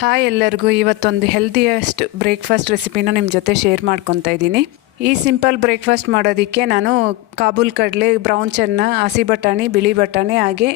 Hi ಎಲ್ಲರಿಗೂ ಇವತ್ತೊಂದು healthiest breakfast ರೆಸಿಪಿನ ನಿಮ್ಮ ಜೊತೆ ಶೇರ್ ಮಾಡ್ಕೊತಾ ಇದ್ದೀನಿ. ಈ ಸಿಂಪಲ್ ಬ್ರೇಕ್ಫಾಸ್ಟ್ ಮಾಡೋದಕ್ಕೆ ನಾನು ಕಾಬೂಲ್ ಕಡಲೆ, ಬ್ರೌನ್ ಚೆನ್ನ, ಹಸಿ ಬಟಾಣಿ, ಬಿಳಿ ಬಟಾಣಿ ಹಾಗೆ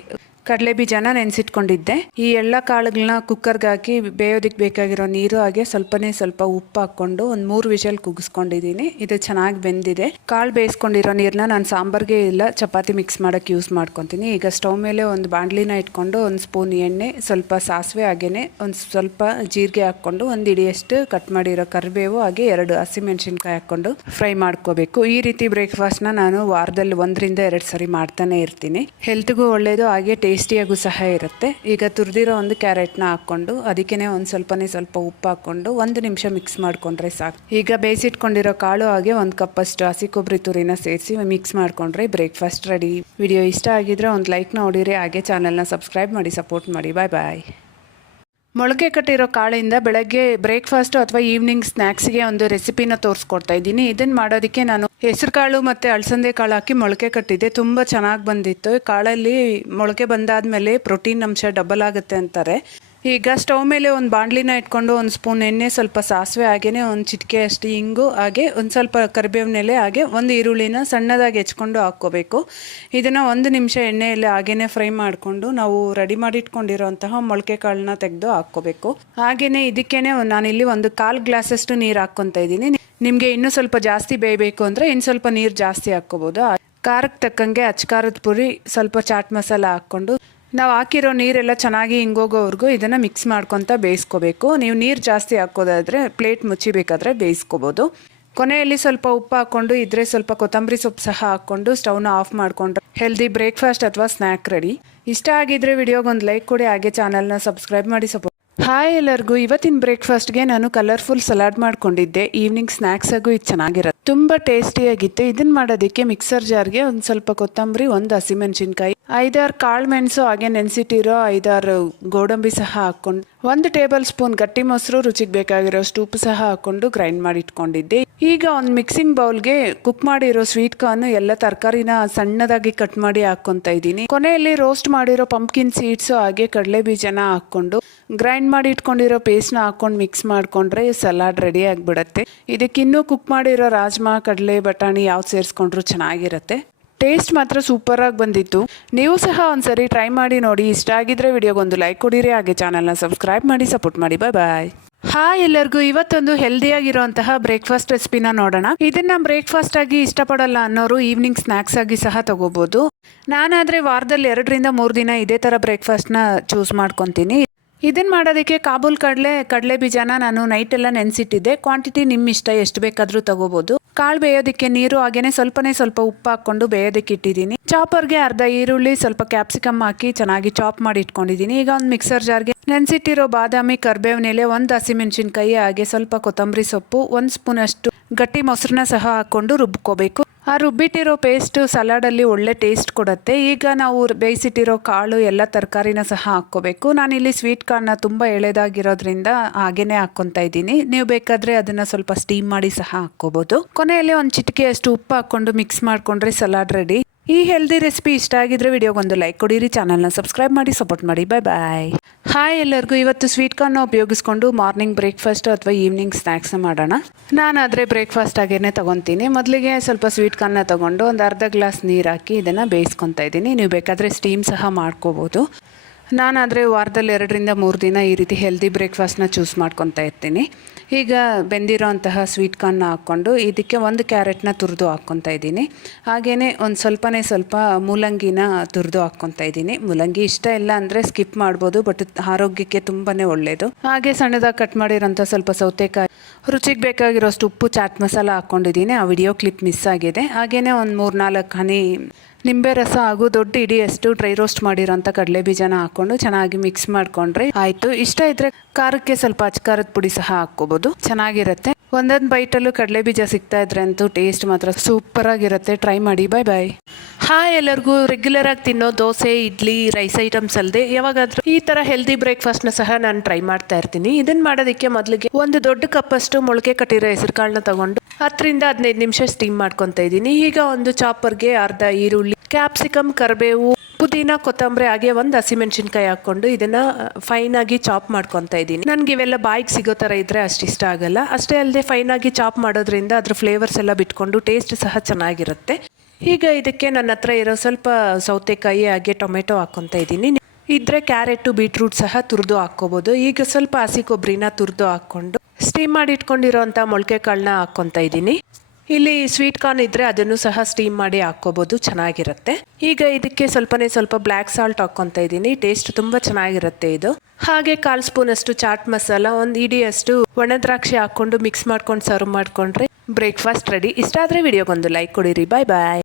ಕಡಲೆ ಬೀಜನ ನೆನೆಸಿಟ್ಕೊಂಡಿದ್ದೆ. ಈ ಎಲ್ಲ ಕಾಳುಗಳನ್ನ ಕುಕ್ಕರ್ಗೆ ಹಾಕಿ ಬೇಯೋದಕ್ಕೆ ಬೇಕಾಗಿರೋ ನೀರು ಹಾಗೆ ಸ್ವಲ್ಪ ಉಪ್ಪು ಹಾಕ್ಕೊಂಡು ಒಂದು 3 ವಿಷಲ್ ಕುಗ್ಸ್ಕೊಂಡಿದ್ದೀನಿ. ಇದು ಚೆನ್ನಾಗಿ ಬೆಂದಿದೆ. ಕಾಳು ಬೇಯಿಸ್ಕೊಂಡಿರೋ ನೀರನ್ನ ನಾನು ಸಾಂಬಾರ್ಗೆ ಇಲ್ಲ ಚಪಾತಿ ಮಿಕ್ಸ್ ಮಾಡೋಕ್ಕೆ ಯೂಸ್ ಮಾಡ್ಕೊತೀನಿ. ಈಗ ಸ್ಟವ್ ಮೇಲೆ ಒಂದು ಬಾಣಲಿನ ಇಟ್ಕೊಂಡು 1 ಸ್ಪೂನ್ ಎಣ್ಣೆ, ಸ್ವಲ್ಪ ಸಾಸಿವೆ ಹಾಗೇನೆ ಒಂದು ಸ್ವಲ್ಪ ಜೀರಿಗೆ ಹಾಕ್ಕೊಂಡು 1 ಹಿಡಿಯಷ್ಟು ಕಟ್ ಮಾಡಿರೋ ಕರಿಬೇವು ಹಾಗೆ 2 ಹಸಿಮೆಣಸಿನ್ಕಾಯಿ ಹಾಕ್ಕೊಂಡು ಫ್ರೈ ಮಾಡ್ಕೋಬೇಕು. ಈ ರೀತಿ ಬ್ರೇಕ್ಫಾಸ್ಟ್ನ ನಾನು ವಾರದಲ್ಲಿ 1 ರಿಂದ 2 ಸರಿ ಮಾಡ್ತಾನೆ ಇರ್ತೀನಿ. ಹೆಲ್ತ್ಗೂ ಒಳ್ಳೆಯದು ಹಾಗೆ ಟೇಸ್ಟಿಯಾಗೂ ಸಹ ಇರುತ್ತೆ. ಈಗ ತುರಿದಿರೋ ಒಂದು ಕ್ಯಾರೆಟ್ನ ಹಾಕ್ಕೊಂಡು ಅದಕ್ಕೇ ಒಂದು ಸ್ವಲ್ಪ ಉಪ್ಪು ಹಾಕ್ಕೊಂಡು 1 ನಿಮಿಷ ಮಿಕ್ಸ್ ಮಾಡಿಕೊಂಡ್ರೆ ಸಾಕು. ಈಗ ಬೇಯಿಸಿಟ್ಕೊಂಡಿರೋ ಕಾಳು ಹಾಗೆ 1 ಕಪ್ಪಷ್ಟು ಹಸಿ ಕೊಬ್ಬರಿ ತುರಿನ ಸೇರಿಸಿ ಮಿಕ್ಸ್ ಮಾಡಿಕೊಂಡ್ರೆ ಬ್ರೇಕ್ಫಾಸ್ಟ್ ರೆಡಿ. ವಿಡಿಯೋ ಇಷ್ಟ ಆಗಿದ್ರೆ ಒಂದು ಲೈಕ್ನ ಹೊಡೀರಿ, ಹಾಗೆ ಚಾನಲ್ನ ಸಬ್ಸ್ಕ್ರೈಬ್ ಮಾಡಿ ಸಪೋರ್ಟ್ ಮಾಡಿ. ಬಾಯ್. ಮೊಳಕೆ ಕಟ್ಟಿರೋ ಕಾಳಿಂದ ಬೆಳಗ್ಗೆ ಬ್ರೇಕ್ಫಾಸ್ಟು ಅಥವಾ ಈವ್ನಿಂಗ್ ಸ್ನ್ಯಾಕ್ಸ್ಗೆ ಒಂದು ರೆಸಿಪಿನ ತೋರಿಸ್ಕೊಡ್ತಾ ಇದ್ದೀನಿ. ಇದನ್ನು ಮಾಡೋದಕ್ಕೆ ನಾನು ಹೆಸರು ಕಾಳು ಮತ್ತು ಅಳಸಂದೆ ಕಾಳು ಹಾಕಿ ಮೊಳಕೆ ಕಟ್ಟಿದ್ದೆ. ತುಂಬ ಚೆನ್ನಾಗಿ ಬಂದಿತ್ತು. ಕಾಳಲ್ಲಿ ಮೊಳಕೆ ಬಂದಾದಮೇಲೆ ಪ್ರೋಟೀನ್ ಅಂಶ ಡಬಲ್ ಆಗುತ್ತೆ ಅಂತಾರೆ. ಈಗ ಸ್ಟವ್ ಮೇಲೆ ಒಂದು ಬಾಣಲಿನ ಇಟ್ಕೊಂಡು 1 ಸ್ಪೂನ್ ಎಣ್ಣೆ, ಸ್ವಲ್ಪ ಸಾಸಿವೆ ಹಾಗೆಯೇ 1 ಚಿಟಿಕೆ ಅಷ್ಟು ಇಂಗು ಹಾಗೆ ಒಂದು ಸ್ವಲ್ಪ ಕರಿಬೇವಿನ ಎಲೆ ಹಾಗೆ 1 ಈರುಳ್ಳಿನ ಸಣ್ಣದಾಗಿ ಹೆಚ್ಕೊಂಡು ಹಾಕ್ಕೋಬೇಕು. ಇದನ್ನು 1 ನಿಮಿಷ ಎಣ್ಣೆಯಲ್ಲಿ ಹಾಗೇ ಫ್ರೈ ಮಾಡಿಕೊಂಡು ನಾವು ರೆಡಿ ಮಾಡಿ ಇಟ್ಕೊಂಡಿರೋಂತಹ ಮೊಳಕೆ ಕಾಳನ್ನ ತೆಗೆದು ಹಾಕ್ಕೋಬೇಕು. ಹಾಗೆಯೇ ಇದಕ್ಕೇ ನಾನಿಲ್ಲಿ 1/4 ಗ್ಲಾಸಷ್ಟು ನೀರು ಹಾಕ್ಕೊತಾ ಇದ್ದೀನಿ. ನಿಮಗೆ ಇನ್ನೂ ಸ್ವಲ್ಪ ಜಾಸ್ತಿ ಬೇಯಬೇಕು ಅಂದರೆ ಇನ್ನು ಸ್ವಲ್ಪ ನೀರು ಜಾಸ್ತಿ ಹಾಕ್ಕೋಬೋದು. ಖಾರಕ್ಕೆ ತಕ್ಕಂಗೆ ಅಚ್ಕಾರದ ಪುಡಿ, ಸ್ವಲ್ಪ ಚಾಟ್ ಮಸಾಲ ಹಾಕ್ಕೊಂಡು ನಾವು ಹಾಕಿರೋ ನೀರೆಲ್ಲ ಚೆನ್ನಾಗಿ ಹಿಂಗೋಗೋವರೆಗೂ ಇದನ್ನು ಮಿಕ್ಸ್ ಮಾಡ್ಕೊತ ಬೇಯಿಸ್ಕೋಬೇಕು. ನೀವು ನೀರು ಜಾಸ್ತಿ ಹಾಕೋದಾದರೆ ಪ್ಲೇಟ್ ಮುಚ್ಚಿಬೇಕಾದ್ರೆ ಬೇಯಿಸ್ಕೋಬೋದು. ಕೊನೆಯಲ್ಲಿ ಸ್ವಲ್ಪ ಉಪ್ಪು ಹಾಕ್ಕೊಂಡು ಇದ್ರೆ ಸ್ವಲ್ಪ ಕೊತ್ತಂಬರಿ ಸೊಪ್ಪು ಸಹ ಹಾಕ್ಕೊಂಡು ಸ್ಟವ್ನ ಆಫ್ ಮಾಡಿಕೊಂಡ್ರೆ ಹೆಲ್ದಿ ಬ್ರೇಕ್ಫಾಸ್ಟ್ ಅಥವಾ ಸ್ನ್ಯಾಕ್ ರೆಡಿ. ಇಷ್ಟ ಆಗಿದ್ರೆ ವಿಡಿಯೋಗೆ ಒಂದು ಲೈಕ್ ಕೊಡಿ, ಹಾಗೆ ಚಾನಲ್ನ ಸಬ್ಸ್ಕ್ರೈಬ್ ಮಾಡಿ ಸಪೋರ್ಟ್. ಹಾಯ್ ಎಲ್ಲರಿಗೂ, ಇವತ್ತಿನ ಬ್ರೇಕ್ಫಾಸ್ಟ್ಗೆ ನಾನು ಕಲರ್ಫುಲ್ ಸಲಾಡ್ ಮಾಡ್ಕೊಂಡಿದ್ದೆ. ಈವ್ನಿಂಗ್ ಸ್ನ್ಯಾಕ್ಸಾಗೂ ಇದು ಚೆನ್ನಾಗಿರುತ್ತೆ, ತುಂಬ ಟೇಸ್ಟಿಯಾಗಿತ್ತು. ಇದನ್ನು ಮಾಡೋದಕ್ಕೆ ಮಿಕ್ಸರ್ ಜಾರ್ಗೆ ಒಂದು ಸ್ವಲ್ಪ ಕೊತ್ತಂಬರಿ, 1 ಹಸಿಮೆಣಸಿನ್ಕಾಯಿ, 5-6 ಕಾಳು ಮೆಣಸು ಹಾಗೆ ನೆನೆಸಿಟ್ಟಿರೋ 5-6 ಗೋಡಂಬಿ ಸಹ ಹಾಕ್ಕೊಂಡು 1 ಟೇಬಲ್ ಸ್ಪೂನ್ ಗಟ್ಟಿ ಮೊಸರು, ರುಚಿಗೆ ಬೇಕಾಗಿರೋಷ್ಟು ಉಪ್ಪು ಸಹ ಹಾಕ್ಕೊಂಡು ಗ್ರೈಂಡ್ ಮಾಡಿ ಇಟ್ಕೊಂಡಿದ್ದೆ. ಈಗ ಒಂದು ಮಿಕ್ಸಿಂಗ್ ಬೌಲ್ಗೆ ಕುಕ್ ಮಾಡಿರೋ ಸ್ವೀಟ್ ಕಾರ್ನ್ ಎಲ್ಲ ತರಕಾರಿನ ಸಣ್ಣದಾಗಿ ಕಟ್ ಮಾಡಿ ಹಾಕ್ಕೊತಾ ಇದ್ದೀನಿ. ಕೊನೆಯಲ್ಲಿ ರೋಸ್ಟ್ ಮಾಡಿರೋ ಪಂಪ್ಕಿನ್ ಸೀಡ್ಸು ಹಾಗೆ ಕಡಲೆ ಬೀಜನ ಹಾಕ್ಕೊಂಡು ಗ್ರೈಂಡ್ ಮಾಡಿ ಇಟ್ಕೊಂಡಿರೋ ಪೇಸ್ಟ್ನ ಹಾಕ್ಕೊಂಡು ಮಿಕ್ಸ್ ಮಾಡಿಕೊಂಡ್ರೆ ಸಲಾಡ್ ರೆಡಿ ಆಗಿಬಿಡುತ್ತೆ. ಇದಕ್ಕಿನ್ನೂ ಕುಕ್ ಮಾಡಿರೋ ರಾಜ್ಮಾ, ಕಡಲೆ, ಬಟಾಣಿ ಯಾವ್ದು ಸೇರಿಸ್ಕೊಂಡ್ರು ಚೆನ್ನಾಗಿರುತ್ತೆ. ಟೇಸ್ಟ್ ಮಾತ್ರ ಸೂಪರಾಗಿ ಬಂದಿತ್ತು. ನೀವು ಸಹ ಒಂದ್ಸರಿ ಟ್ರೈ ಮಾಡಿ ನೋಡಿ. ಇಷ್ಟ ಆಗಿದ್ರೆ ವಿಡಿಯೋಗೊಂದು ಲೈಕ್ ಕೊಡಿರಿ, ಹಾಗೆ ಚಾನಲ್ನ ಸಬ್ಸ್ಕ್ರೈಬ್ ಮಾಡಿ ಸಪೋರ್ಟ್ ಮಾಡಿ. ಬಾಯ್. ಹಾಯ್ ಎಲ್ಲರಿಗೂ, ಇವತ್ತೊಂದು ಹೆಲ್ದಿಯಾಗಿರುವಂತಹ ಬ್ರೇಕ್ಫಾಸ್ಟ್ ರೆಸಿಪಿನ ನೋಡೋಣ. ಇದನ್ನು ಬ್ರೇಕ್ಫಾಸ್ಟ್ ಆಗಿ ಇಷ್ಟಪಡಲ್ಲ ಅನ್ನೋರು ಈವ್ನಿಂಗ್ ಸ್ನ್ಯಾಕ್ಸ್ ಆಗಿ ಸಹ ತಗೋಬೋದು. ನಾನಾದರೆ ವಾರದಲ್ಲಿ 2 ರಿಂದ 3 ದಿನ ಇದೇ ಥರ ಬ್ರೇಕ್ಫಾಸ್ಟ್ನ ಚೂಸ್ ಮಾಡ್ಕೊತೀನಿ. ಇದನ್ನು ಮಾಡೋದಕ್ಕೆ ಕಾಬೂಲ್ ಕಡಲೆ ಬೀಜನ ನಾನು ನೈಟೆಲ್ಲ ನೆನೆಸಿಟ್ಟಿದ್ದೆ. ಕ್ವಾಂಟಿಟಿ ನಿಮ್ಮ ಇಷ್ಟ, ಎಷ್ಟು ಬೇಕಾದರೂ ತಗೋಬೋದು. ಕಾಳು ಬೇಯೋದಕ್ಕೆ ನೀರು ಹಾಗೇನೆ ಸ್ವಲ್ಪ ಉಪ್ಪು ಹಾಕ್ಕೊಂಡು ಬೇಯೋದಕ್ಕೆ ಇಟ್ಟಿದ್ದೀನಿ. ಚಾಪರ್ಗೆ ಅರ್ಧ ಈರುಳ್ಳಿ, ಸ್ವಲ್ಪ ಕ್ಯಾಪ್ಸಿಕಮ್ ಹಾಕಿ ಚೆನ್ನಾಗಿ ಚಾಪ್ ಮಾಡಿ ಇಟ್ಕೊಂಡಿದ್ದೀನಿ. ಈಗ ಒಂದು ಮಿಕ್ಸರ್ ಜಾರ್ಗೆ ನೆನೆಸಿಟ್ಟಿರೋ ಬಾದಾಮಿ, ಕರಿಬೇವಿನ ಎಲೆ, 1 ಹಸಿಮೆಣಸಿನ್ಕಾಯಿ ಹಾಗೆ ಸ್ವಲ್ಪ ಕೊತ್ತಂಬರಿ ಸೊಪ್ಪು, 1 ಸ್ಪೂನ್ ಅಷ್ಟು ಗಟ್ಟಿ ಮೊಸರನ್ನ ಸಹ ಹಾಕ್ಕೊಂಡು ರುಬ್ಕೋಬೇಕು. ಆ ರುಬ್ಬಿಟ್ಟಿರೋ ಪೇಸ್ಟ್ ಸಲಾಡಲ್ಲಿ ಒಳ್ಳೆ ಟೇಸ್ಟ್ ಕೊಡುತ್ತೆ. ಈಗ ನಾವು ಬೇಯಿಸಿಟ್ಟಿರೋ ಕಾಳು ಎಲ್ಲ ತರಕಾರಿನ ಸಹ ಹಾಕ್ಕೋಬೇಕು. ನಾನಿಲ್ಲಿ ಸ್ವೀಟ್ ಕಾರ್ನ್ನ ತುಂಬ ಎಳೆದಾಗಿರೋದ್ರಿಂದ ಹಾಗೇನೆ ಹಾಕ್ಕೊತಾ ಇದ್ದೀನಿ. ನೀವು ಬೇಕಾದರೆ ಅದನ್ನು ಸ್ವಲ್ಪ ಸ್ಟೀಮ್ ಮಾಡಿ ಸಹ ಹಾಕ್ಕೋಬೋದು. ಕೊನೆಯಲ್ಲಿ 1 ಚಿಟಿಕೆಯಷ್ಟು ಉಪ್ಪು ಹಾಕ್ಕೊಂಡು ಮಿಕ್ಸ್ ಮಾಡಿಕೊಂಡ್ರೆ ಸಲಾಡ್ ರೆಡಿ. ಈ ಹೆಲ್ದಿ ರೆಸಿಪಿ ಇಷ್ಟ ಆಗಿದ್ರೆ ವಿಡಿಯೋಗೊಂದು ಲೈಕ್ ಕೊಡಿರಿ, ಚಾನಲ್ನ ಸಬ್ಸ್ಕ್ರೈಬ್ ಮಾಡಿ ಸಪೋರ್ಟ್ ಮಾಡಿ. ಬಾಯ್. ಹಾಯ್ ಎಲ್ಲರಿಗೂ, ಇವತ್ತು ಸ್ವೀಟ್ ಕಾರ್ನ ಉಪಯೋಗಿಸ್ಕೊಂಡು ಮಾರ್ನಿಂಗ್ ಬ್ರೇಕ್ಫಾಸ್ಟ್ ಅಥವಾ ಈವ್ನಿಂಗ್ ಸ್ನ್ಯಾಕ್ಸ್ ಮಾಡೋಣ. ನಾನಾದರೆ ಬ್ರೇಕ್ಫಾಸ್ಟ್ ಆಗೇನೆ ತೊಗೊತೀನಿ. ಮೊದಲಿಗೆ ಸ್ವಲ್ಪ ಸ್ವೀಟ್ ಕಾರ್ನ ತೊಗೊಂಡು ಒಂದು ಅರ್ಧ ಗ್ಲಾಸ್ ನೀರು ಹಾಕಿ ಇದನ್ನು ಬೇಯಿಸ್ಕೊತಾ ಇದ್ದೀನಿ. ನೀವು ಬೇಕಾದರೆ ಸ್ಟೀಮ್ ಸಹ ಮಾಡ್ಕೋಬೋದು. ನಾನಾದರೆ ವಾರದಲ್ಲಿ 2 ರಿಂದ 3 ದಿನ ಈ ರೀತಿ ಹೆಲ್ದಿ ಬ್ರೇಕ್ಫಾಸ್ಟ್ನ ಚೂಸ್ ಮಾಡ್ಕೊತಾ ಇರ್ತೀನಿ. ಈಗ ಬೆಂದಿರೋ ಅಂತಹ ಸ್ವೀಟ್ ಕಾರ್ನ ಹಾಕ್ಕೊಂಡು ಇದಕ್ಕೆ 1 ಕ್ಯಾರೆಟ್ನ ತುರಿದು ಹಾಕ್ಕೊತಾ ಇದ್ದೀನಿ. ಹಾಗೆಯೇ ಒಂದು ಸ್ವಲ್ಪ ಮೂಲಂಗಿನ ತುರಿದು ಹಾಕ್ಕೊತಾ ಇದ್ದೀನಿ. ಮೂಲಂಗಿ ಇಷ್ಟ ಇಲ್ಲ ಅಂದರೆ ಸ್ಕಿಪ್ ಮಾಡ್ಬೋದು, ಬಟ್ ಆರೋಗ್ಯಕ್ಕೆ ತುಂಬಾ ಒಳ್ಳೆಯದು. ಹಾಗೆ ಸಣ್ಣದಾಗಿ ಕಟ್ ಮಾಡಿರೋಂಥ ಸ್ವಲ್ಪ ಸೌತೆಕಾಯಿ, ರುಚಿಗೆ ಬೇಕಾಗಿರೋಷ್ಟು ಉಪ್ಪು, ಚಾಟ್ ಮಸಾಲ ಹಾಕ್ಕೊಂಡಿದ್ದೀನಿ. ಆ ವಿಡಿಯೋ ಕ್ಲಿಪ್ ಮಿಸ್ ಆಗಿದೆ. ಹಾಗೆಯೇ ಒಂದು 3-4 ಹನಿ ನಿಂಬೆ ರಸ ಹಾಗೂ ದೊಡ್ಡ ಹಿಡಿಯಷ್ಟು ಡ್ರೈ ರೋಸ್ಟ್ ಮಾಡಿರೋಂಥ ಕಡಲೆ ಬೀಜನ ಹಾಕ್ಕೊಂಡು ಚೆನ್ನಾಗಿ ಮಿಕ್ಸ್ ಮಾಡಿಕೊಂಡ್ರೆ ಆಯಿತು. ಇಷ್ಟ ಇದ್ದರೆ ಖಾರಕ್ಕೆ ಸ್ವಲ್ಪ ಅಚ್ಕಾರದ ಪುಡಿ ಸಹ ಹಾಕ್ಕೋಬೋದು, ಚೆನ್ನಾಗಿರುತ್ತೆ. ಒಂದೊಂದು ಬೈಟಲ್ಲೂ ಕಡಲೆ ಬೀಜ ಸಿಗ್ತಾ ಇದ್ರೆ ಅಂತೂ ಟೇಸ್ಟ್ ಮಾತ್ರ ಸೂಪರ್ ಆಗಿರುತ್ತೆ. ಟ್ರೈ ಮಾಡಿ. ಬಾಯ್. ಹಾಯ್ ಎಲ್ಲರಿಗೂ, ರೆಗ್ಯುಲರ್ ಆಗಿ ತಿನ್ನೋ ದೋಸೆ, ಇಡ್ಲಿ, ರೈಸ್ ಐಟಮ್ಸ್ ಅಲ್ಲದೆ ಯಾವಾಗಾದ್ರೂ ಈ ಥರ ಹೆಲ್ದಿ ಬ್ರೇಕ್ಫಾಸ್ಟ್ನ ಸಹ ನಾನು ಟ್ರೈ ಮಾಡ್ತಾ ಇರ್ತೀನಿ. ಇದನ್ನು ಮಾಡೋದಕ್ಕೆ ಮೊದಲಿಗೆ 1 ದೊಡ್ಡ ಕಪ್ಪಷ್ಟು ಮೊಳಕೆ ಕಟ್ಟಿರೋ ಹೆಸರು ಕಾಳನ್ನ ತಗೊಂಡು 10 ರಿಂದ 15 ನಿಮಿಷ ಸ್ಟೀಮ್ ಮಾಡ್ಕೊತಾ ಇದ್ದೀನಿ. ಈಗ ಒಂದು ಚಾಪರ್ಗೆ ಅರ್ಧ ಈರುಳ್ಳಿ, ಕ್ಯಾಪ್ಸಿಕಮ್, ಕರಿಬೇವು, ಪುದೀನ, ಕೊತ್ತಂಬರಿ ಹಾಗೆ ಒಂದು ಹಸಿಮೆಣಸಿನ್ಕಾಯಿ ಹಾಕ್ಕೊಂಡು ಇದನ್ನು ಫೈನಾಗಿ ಚಾಪ್ ಮಾಡ್ಕೊತಾ ಇದ್ದೀನಿ. ನನಗೆ ಇವೆಲ್ಲ ಬಾಯಿಗೆ ಸಿಗೋ ಥರ ಇದ್ದರೆ ಅಷ್ಟು ಇಷ್ಟ ಆಗಲ್ಲ. ಅಷ್ಟೇ ಅಲ್ಲದೆ ಫೈನಾಗಿ ಚಾಪ್ ಮಾಡೋದ್ರಿಂದ ಅದ್ರ ಫ್ಲೇವರ್ಸ್ ಎಲ್ಲ ಬಿಟ್ಕೊಂಡು ಟೇಸ್ಟ್ ಸಹ ಚೆನ್ನಾಗಿರುತ್ತೆ. ಈಗ ಇದಕ್ಕೆ ನನ್ನ ಹತ್ರ ಇರೋ ಸ್ವಲ್ಪ ಸೌತೆಕಾಯಿ ಹಾಗೆ ಟೊಮೆಟೊ ಹಾಕ್ಕೊತಾ ಇದ್ದೀನಿ. ಇದ್ರೆ ಕ್ಯಾರೆಟು, ಬೀಟ್ರೂಟ್ ಸಹ ತುರಿದು ಹಾಕ್ಕೋಬೋದು. ಈಗ ಸ್ವಲ್ಪ ಹಸಿ ಕೊಬ್ಬರಿನ ತುರಿದು ಹಾಕ್ಕೊಂಡು ಸ್ಟೀಮ್ ಮಾಡಿ ಇಟ್ಕೊಂಡಿರೋಂಥ ಮೊಳಕೆ ಕಾಳನ್ನ ಹಾಕ್ಕೊತಾ ಇದ್ದೀನಿ. ಇಲ್ಲಿ ಸ್ವೀಟ್ ಕಾರ್ನ್ ಇದ್ದರೆ ಅದನ್ನು ಸಹ ಸ್ಟೀಮ್ ಮಾಡಿ ಹಾಕ್ಕೋಬೋದು, ಚೆನ್ನಾಗಿರುತ್ತೆ. ಈಗ ಇದಕ್ಕೆ ಸ್ವಲ್ಪ ಬ್ಲ್ಯಾಕ್ ಸಾಲ್ಟ್ ಹಾಕ್ಕೊತಾ ಇದ್ದೀನಿ. ಟೇಸ್ಟ್ ತುಂಬ ಚೆನ್ನಾಗಿರುತ್ತೆ ಇದು. ಹಾಗೆ 1/4 ಸ್ಪೂನಷ್ಟು ಚಾಟ್ ಮಸಾಲ, 1 ಇಡಿಯಷ್ಟು ಒಣ ದ್ರಾಕ್ಷಿ ಹಾಕ್ಕೊಂಡು ಮಿಕ್ಸ್ ಮಾಡ್ಕೊಂಡು ಸರ್ವ್ ಮಾಡಿಕೊಂಡ್ರೆ ಬ್ರೇಕ್ಫಾಸ್ಟ್ ರೆಡಿ. ಇಷ್ಟ ಆದರೆ ವಿಡಿಯೋಗೊಂದು ಲೈಕ್ ಕೊಡಿರಿ. ಬಾಯ್ ಬಾಯ್.